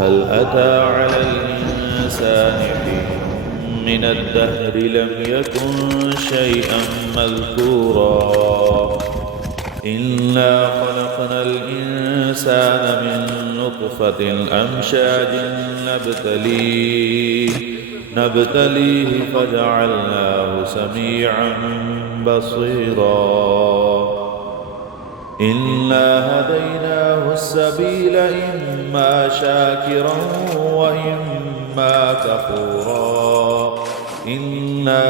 هل أتى على الإنسان حين من الدهر لم يكن شيئا مذكورا إنا خلقنا الإنسان من نطفة أمشاج نبتليه فجعلناه سميعا بصيرا إنا هديناه السبيل إما شاكرا وإما كفورا إنا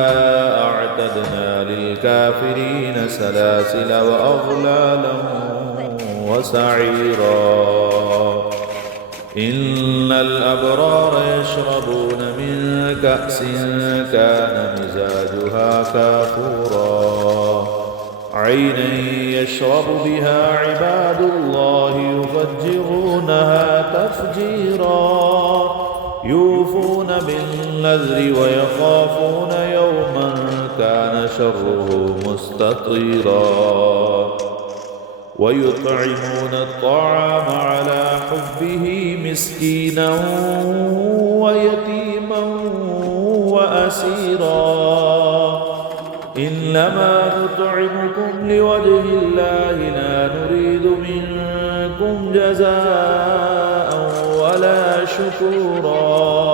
أعتدنا للكافرين سلاسل وأغلالا وسعيرا إن الأبرار يشربون من كأس كان مزاجها كافورا عينا يشرب بها عباد الله يفجرونها تفجيرا يوفون بالنذر ويخافون يوما كان شره مستطيرا ويطعمون الطعام على حبه مسكينا ويتيما وأسيرا إنما نطعمكم لوجه الله لا نريد منكم جزاء ولا شكورا